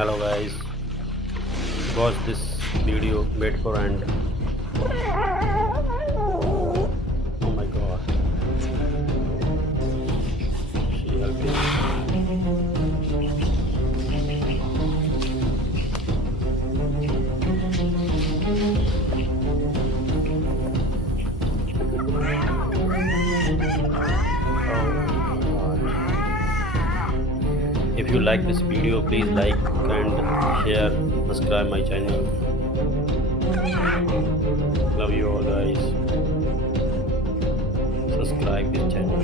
Hello guys, watch this video, wait for end. Oh my god, she helping. If you like this video, please like and share, subscribe my channel. Love you all guys. Subscribe this channel.